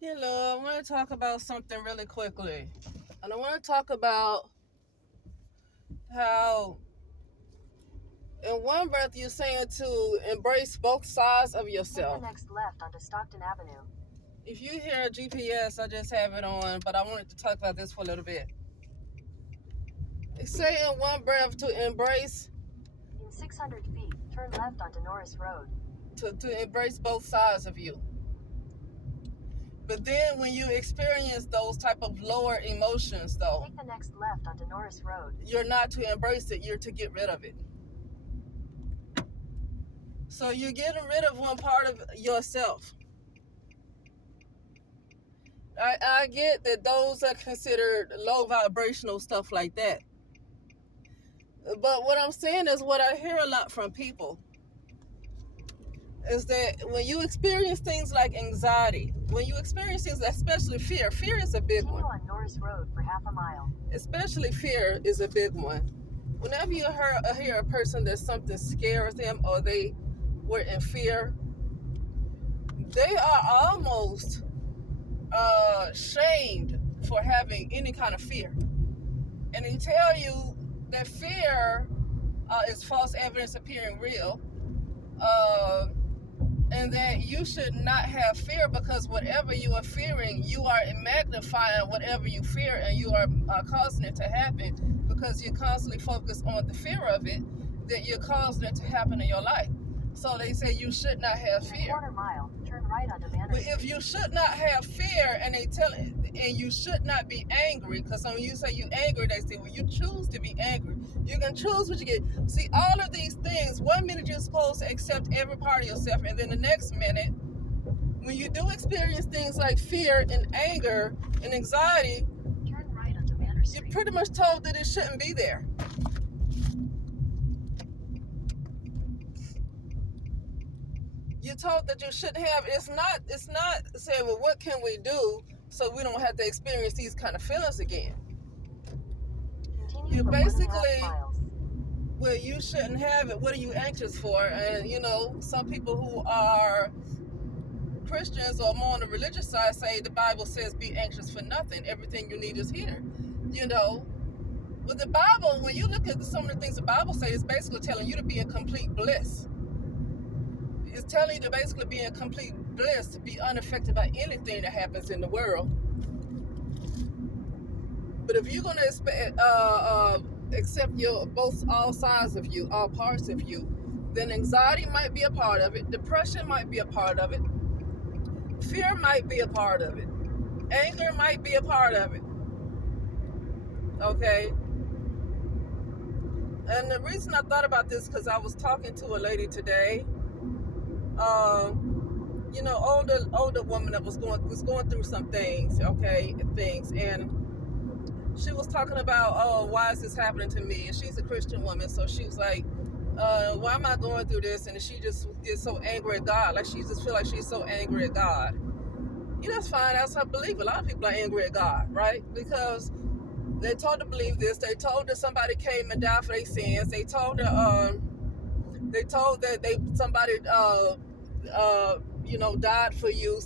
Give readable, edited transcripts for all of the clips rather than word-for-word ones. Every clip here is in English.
Hello, I want to talk about something really quickly. And I want to talk about how, in one breath, you're saying to embrace both sides of Take the yourself. next left onto Stockton Avenue. If you hear a GPS, I just have it on, but I wanted to talk about this for a little bit. Say in one breath to embrace, In 600 feet, turn left onto Norris Road. to embrace both sides of you. But then when you experience those type of lower emotions, though, Take the next left onto Norris Road. you're not to embrace it, you're to get rid of it. So you're getting rid of one part of yourself. I get that those are considered low vibrational stuff like that. But what I'm saying is what I hear a lot from people is that when you experience things like anxiety, when you experience things, especially fear is a big Continue one. on Norris Road for half a mile. Especially fear is a big one. Whenever you hear a person that something scares them or they were in fear, they are almost shamed for having any kind of fear. And they tell you that fear is false evidence appearing real, uh, and that you should not have fear because whatever you are fearing, you are magnifying whatever you fear, and you are causing it to happen because you're constantly focused on the fear of it, that you're causing it to happen in your life. So they say you should not have In a fear. quarter mile, turn right onto Manor But Street. if you should not have fear, and you should not be angry, because when you say you angry, they say, well, you choose to be angry. You can choose what you get. See, all of these things, 1 minute you're supposed to accept every part of yourself, and then the next minute, when you do experience things like fear and anger and anxiety, Turn right onto Manor you're Street. pretty much told that it shouldn't be there. You're told that you shouldn't have. It's not saying, well, what can we do so we don't have to experience these kind of feelings again? Continue You for 1.5 basically, miles. well, you shouldn't have it. What are you anxious for? And some people who are Christians or more on the religious side say the Bible says be anxious for nothing. Everything you need is here. With the Bible, when you look at some of the things the Bible says, it's basically telling you to be in complete bliss. It's telling you to basically be in complete bliss, to be unaffected by anything that happens in the world. But if you're gonna accept all sides of you, all parts of you, then anxiety might be a part of it, depression might be a part of it, fear might be a part of it, anger might be a part of it. Okay. And the reason I thought about this because I was talking to a lady today, older woman that was going through some things, and she was talking about, oh, why is this happening to me? And she's a Christian woman, so she was like, why am I going through this? And she just gets so angry at God, like she just feel like she's so angry at God. That's fine. That's her belief. A lot of people are angry at God, right? Because they told to believe this. They told that somebody came and died for their sins. They told that somebody died for you,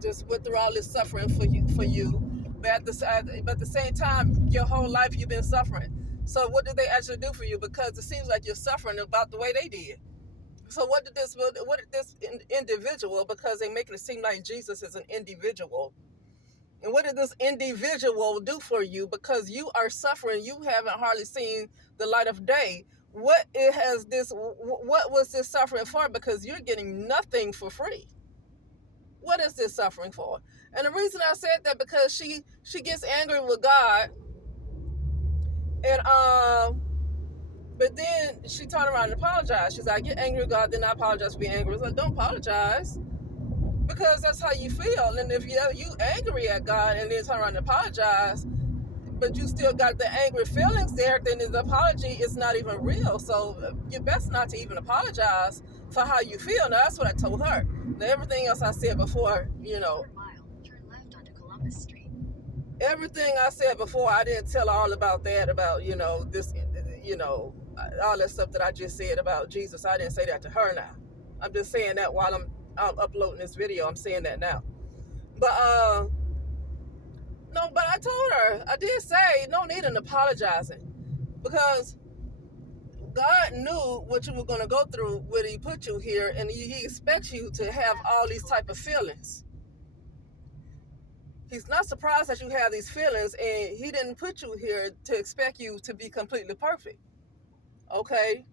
just went through all this suffering for you. But at the same time, your whole life you've been suffering. So what did they actually do for you? Because it seems like you're suffering about the way they did. So what did this individual, because they make it seem like Jesus is an individual, and what did this individual do for you? Because you are suffering, you haven't hardly seen the light of day. What was this suffering for? Because you're getting nothing for free. What is this suffering for? And the reason I said that, because she gets angry with God, and but then she turned around and apologized. She's like, I get angry with God, then I apologize for being angry. It's like, don't apologize, because that's how you feel. And if you angry at God and then turn around and apologize, but you still got the angry feelings there, then the apology is not even real. So you're best not to even apologize for how you feel. Now, that's what I told her. Now, everything else I said before, Turn left onto Columbus Street. everything I said before, I didn't tell her all about that, about, this, all that stuff that I just said about Jesus. I didn't say that to her now. I'm just saying that while I'm uploading this video. I'm saying that now. But no, but I told her, I did say no need in apologizing, because God knew what you were going to go through when he put you here, and he expects you to have all these type of feelings. He's not surprised that you have these feelings, and he didn't put you here to expect you to be completely perfect. Okay?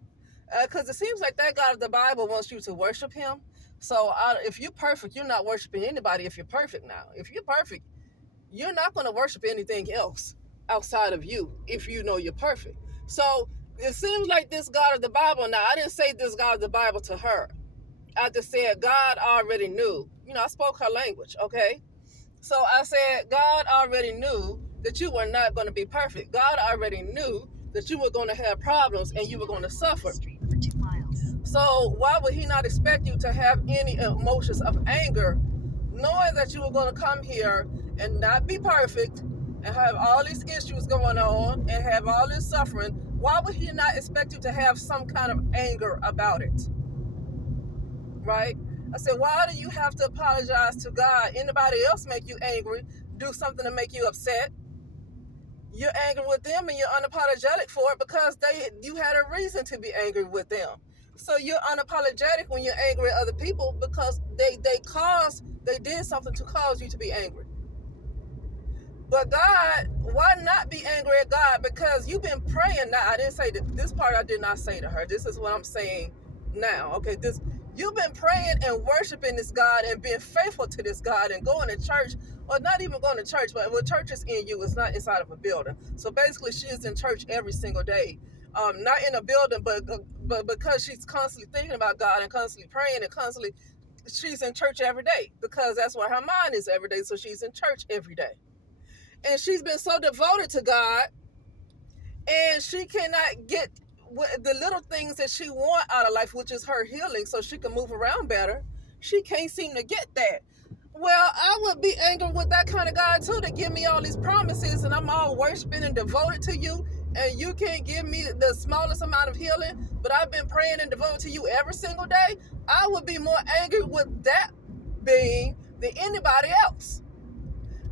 Because it seems like that God of the Bible wants you to worship him. So if you're perfect, you're not worshiping anybody if you're perfect now. If you're perfect, you're not going to worship anything else outside of you if you know you're perfect. So it seems like this God of the Bible, now I didn't say this God of the Bible to her. I just said God already knew. I spoke her language, okay? So I said God already knew that you were not going to be perfect. God already knew that you were going to have problems and you were going to suffer. So why would he not expect you to have any emotions of anger, knowing that you were going to come here and not be perfect and have all these issues going on and have all this suffering? Why would he not expect you to have some kind of anger about it? Right? I said, why do you have to apologize to God? Anybody else make you angry, do something to make you upset? You're angry with them and you're unapologetic for it because you had a reason to be angry with them. So you're unapologetic when you're angry at other people because they did something to cause you to be angry. But God, why not be angry at God? Because you've been praying. Now, I didn't say that. This part I did not say to her. This is what I'm saying now. Okay, you've been praying and worshiping this God and being faithful to this God and going to church, or not even going to church, but what church is in you, is not inside of a building. So basically, she is in church every single day. Not in a building, but because she's constantly thinking about God and constantly praying and constantly, she's in church every day because that's where her mind is every day. So she's in church every day. And she's been so devoted to God, and she cannot get the little things that she wants out of life, which is her healing so she can move around better. She can't seem to get that. Well, I would be angry with that kind of God too, to give me all these promises and I'm all worshiping and devoted to you, and you can't give me the smallest amount of healing, but I've been praying and devoted to you every single day. I would be more angry with that being than anybody else.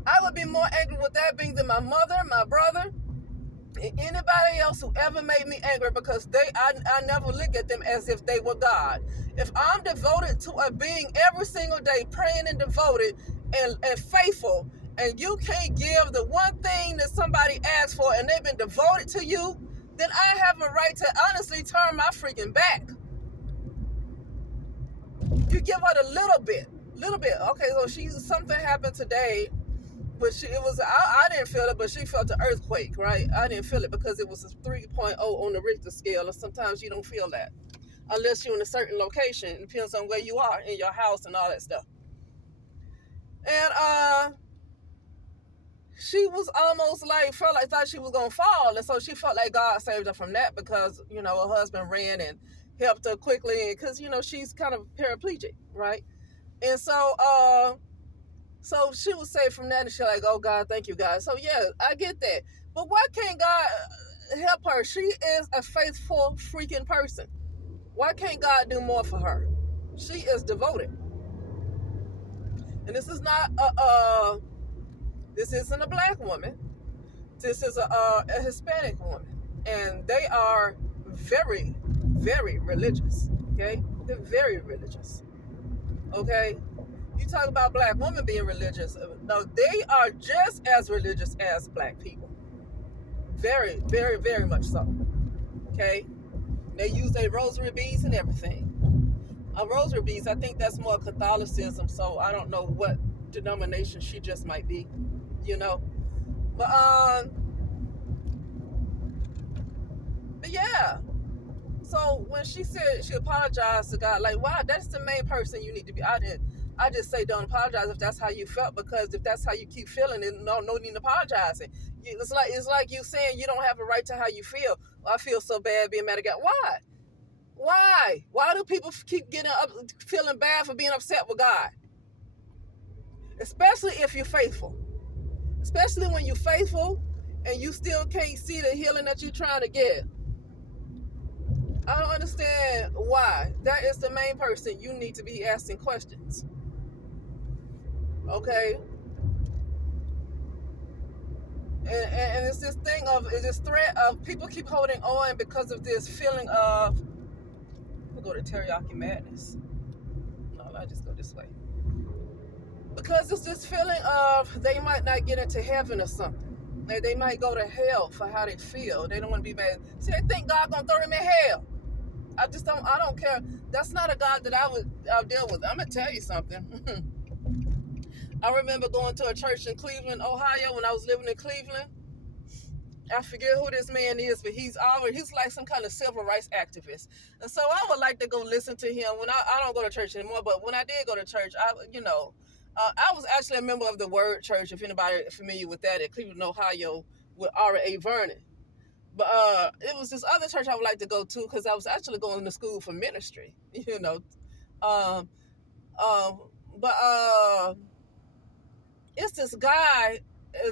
I would be more angry with that being than my mother, my brother, and anybody else who ever made me angry, because I never look at them as if they were God. If I'm devoted to a being every single day, praying and devoted and faithful, and you can't give the one thing that somebody asked for and they've been devoted to you, then I have a right to honestly turn my freaking back. You give her a little bit. Okay, so something happened today. But I didn't feel it, but she felt the earthquake, right? I didn't feel it because it was a 3.0 on the Richter scale, and sometimes you don't feel that unless you're in a certain location. It depends on where you are in your house and all that stuff. And she was almost thought she was gonna fall, and so she felt like God saved her from that because her husband ran and helped her quickly, because she's kind of paraplegic, right? And so she was saved from that, and she's like, oh, God, thank you, God. So, yeah, I get that. But why can't God help her? She is a faithful freaking person. Why can't God do more for her? She is devoted. And this is not this isn't a black woman. This is a Hispanic woman. And they are very, very religious, okay? They're very religious, okay? You talk about black women being religious. No, they are just as religious as black people. Very, very, very much so. Okay? They use their rosary beads and everything. Rosary beads, I think that's more Catholicism, so I don't know what denomination she just might be, But yeah. So when she said she apologized to God, like, wow, that's the main person you need to be. I just say don't apologize if that's how you felt, because if that's how you keep feeling, then no need to apologizing. It's like you saying you don't have a right to how you feel. Well, I feel so bad being mad at God. Why? Why do people keep getting feeling bad for being upset with God? Especially if you're faithful. Especially when you're faithful and you still can't see the healing that you're trying to get. I don't understand why. That is the main person you need to be asking questions. Okay? and it's this thing of, it's this threat of people keep holding on because of this feeling of, we'll go to teriyaki madness. No, I just go this way. Because it's this feeling of they might not get into heaven or something. They might go to hell for how they feel. They don't want to be mad. See, they think God gonna throw them in hell. I don't care. That's not a God that I'll deal with. I'm gonna tell you something. I remember going to a church in Cleveland, Ohio, when I was living in Cleveland. I forget who this man is, but he's like some kind of civil rights activist. And so I would like to go listen to him. When I don't go to church anymore, but when I did go to church, I was actually a member of the Word Church, if anybody familiar with that, at Cleveland, Ohio, with R.A. Vernon. But it was this other church I would like to go to because I was actually going to school for ministry, But it's this guy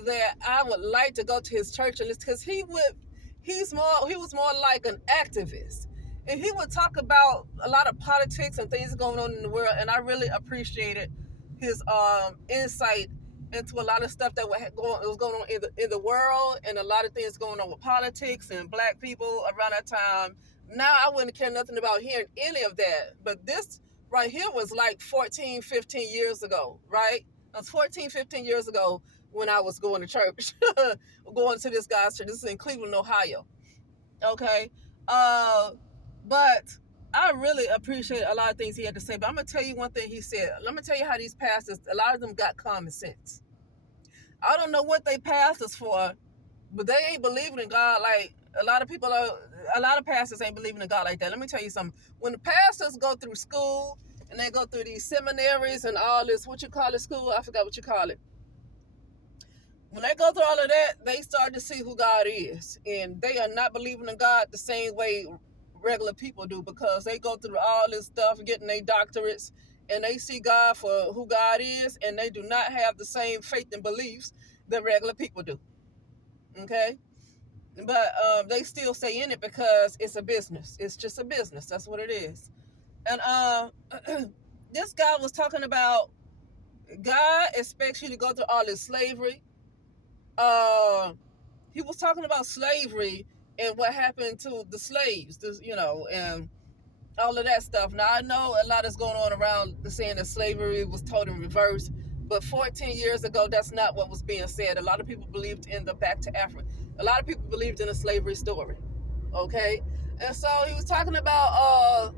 that I would like to go to his church and listen, because he was more like an activist, and he would talk about a lot of politics and things going on in the world, and I really appreciated his insight into a lot of stuff that was going on in the world, and a lot of things going on with politics and black people around that time. Now I wouldn't care nothing about hearing any of that, but this right here was like 14, 15 years ago, right? It was 14, 15 years ago when I was going to church, going to this guy's church. This is in Cleveland, Ohio. Okay. But I really appreciate a lot of things he had to say. But I'm going to tell you one thing he said. Let me tell you how these pastors, a lot of them got common sense. I don't know what they pastors for, but they ain't believing in God like a lot of pastors ain't believing in God like that. Let me tell you something. When the pastors go through school and they go through these seminaries and all this, what you call it, school? I forgot what you call it. When they go through all of that, they start to see who God is. And they are not believing in God the same way regular people do, because they go through all this stuff, getting their doctorates, and they see God for who God is, and they do not have the same faith and beliefs that regular people do. Okay? But they still stay in it because it's a business. It's just a business. That's what it is. And this guy was talking about God expects you to go through all this slavery. He was talking about slavery and what happened to the slaves, and all of that stuff. Now, I know a lot is going on around saying that slavery was told in reverse, but 14 years ago, that's not what was being said. A lot of people believed in the back to Africa. A lot of people believed in a slavery story, okay? And so he was talking about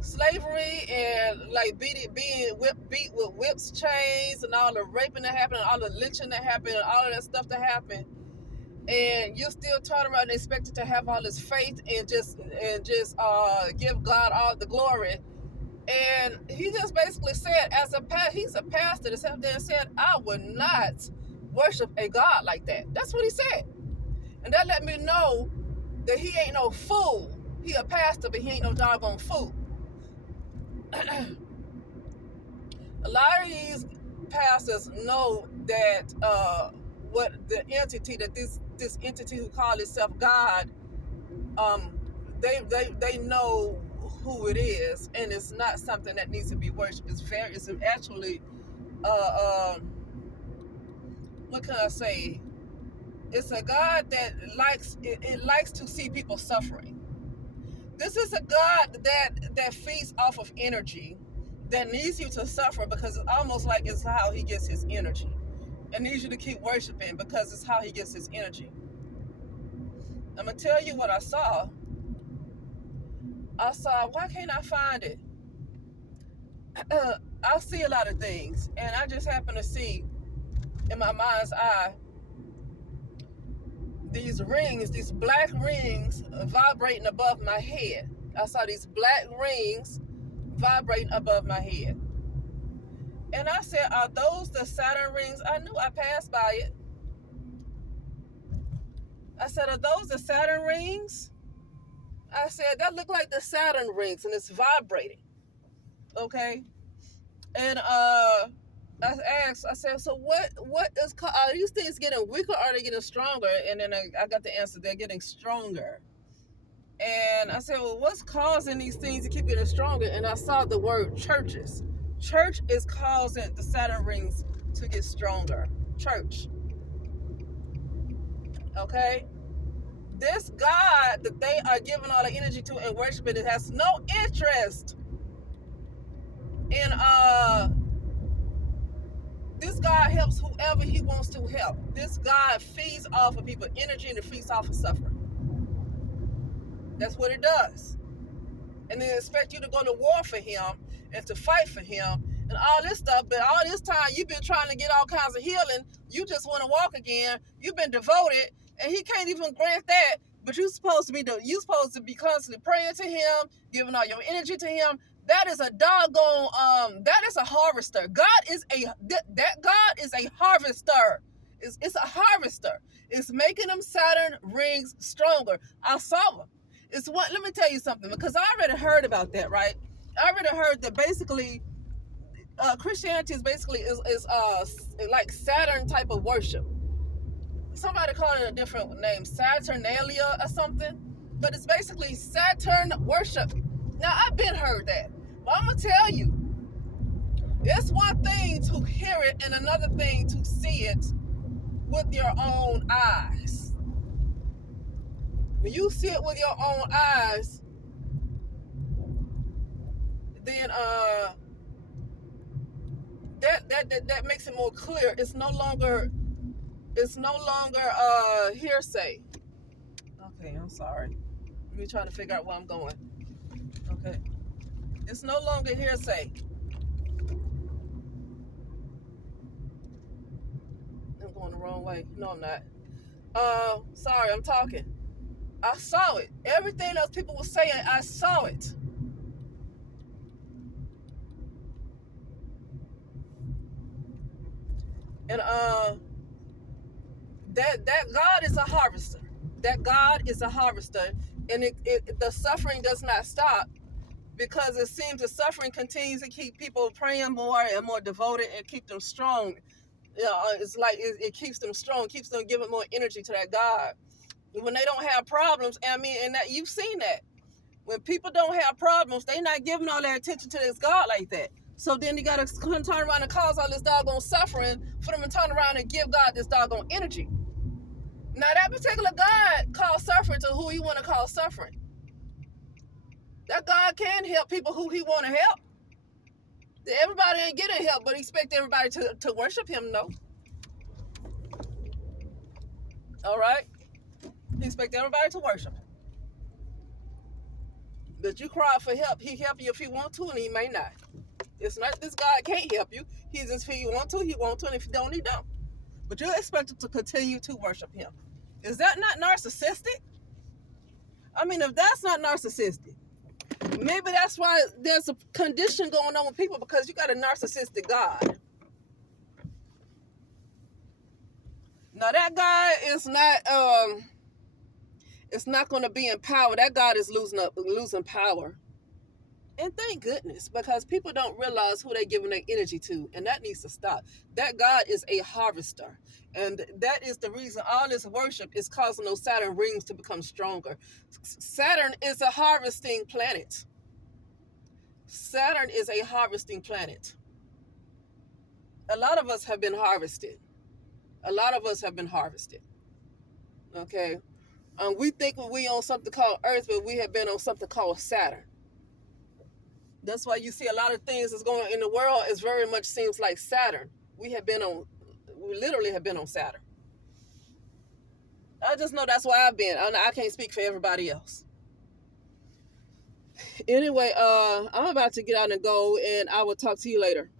slavery and like being beat with whips, chains, and all the raping that happened, and all the lynching that happened, and all of that stuff that happened. And you're still turning around and expected to have all this faith and just give God all the glory. And he just basically said, he's a pastor, that sat there and said, I would not worship a God like that. That's what he said. And that let me know that he ain't no fool. He a pastor, but he ain't no doggone fool. A lot of these pastors know that what the entity, that this entity who call itself God, they know who it is, and it's not something that needs to be worshipped. It's actually what can I say? It's a God that likes to see people suffering. This is a God that feeds off of energy, that needs you to suffer, because it's almost like it's how he gets his energy. And needs you to keep worshiping because it's how he gets his energy. I'm going to tell you what I saw. Why can't I find it? I see a lot of things, and I just happen to see in my mind's eye these black rings vibrating above my head. I saw these black rings vibrating above my head. And I said, are those the Saturn rings? I knew, I passed by it. I said, are those the Saturn rings? I said, that look like the Saturn rings, and it's vibrating. Okay? And I asked, I said, so what is, are these things getting weaker, or are they getting stronger? And then I got the answer, they're getting stronger. And I said, well, what's causing these things to keep getting stronger? And I saw the word churches. Church is causing the Saturn rings to get stronger. Church. Okay? This God that they are giving all the energy to and worshiping, it has no interest in this God helps whoever he wants to help. This God feeds off of people's energy and it feeds off of suffering. That's what it does. And they expect you to go to war for him and to fight for him and all this stuff. But all this time you've been trying to get all kinds of healing. You just want to walk again. You've been devoted, and he can't even grant that. But you're supposed to be constantly praying to him, giving all your energy to him. That is a doggone that is a harvester. God is a harvester. It's a harvester. It's making them Saturn rings stronger. I saw them. It's what. Let me tell you something, because I already heard about that, right? I already heard that basically Christianity is basically like Saturn type of worship. Somebody called it a different name, Saturnalia or something, but it's basically Saturn worship. Now I've been heard that, but I'm gonna tell you, it's one thing to hear it and another thing to see it with your own eyes. When you see it with your own eyes, then that makes it more clear. It's no longer hearsay. Okay, I'm sorry. Let me try to figure out where I'm going. Okay. It's no longer hearsay. I'm going the wrong way. No, I'm not. Sorry, I'm talking. I saw it. Everything those people were saying, I saw it. And that God is a harvester. That God is a harvester, and the suffering does not stop, because it seems the suffering continues to keep people praying more and more devoted and keep them strong. You know, it's like it keeps them strong, keeps them giving more energy to that God. When they don't have problems, I mean, and that you've seen that. When people don't have problems, they not giving all their attention to this God like that. So then you gotta turn around and cause all this doggone suffering for them to turn around and give God this doggone energy. Now that particular God calls suffering to who he want to call suffering. That God can help people who he want to help. Everybody ain't getting help, but he expect everybody to worship him, no. All right? He expect everybody to worship him. But you cry for help, he help you if he want to, and he may not. It's not this God can't help you. He's just, if he want to, and if he don't, he don't. But you're expected to continue to worship him. Is that not narcissistic? I mean, if that's not narcissistic, maybe that's why there's a condition going on with people, because you got a narcissistic God. Now that guy is not it's not going to be in power. That God is losing power. And thank goodness, because people don't realize who they're giving their energy to, and that needs to stop. That God is a harvester, and that is the reason all this worship is causing those Saturn rings to become stronger. Saturn is a harvesting planet. Saturn is a harvesting planet. A lot of us have been harvested. Okay? We think we on something called Earth, but we have been on something called Saturn. That's why you see a lot of things that's going on in the world. It very much seems like Saturn. We literally have been on Saturn. I just know that's why I've been. I can't speak for everybody else. Anyway, I'm about to get out and go, and I will talk to you later.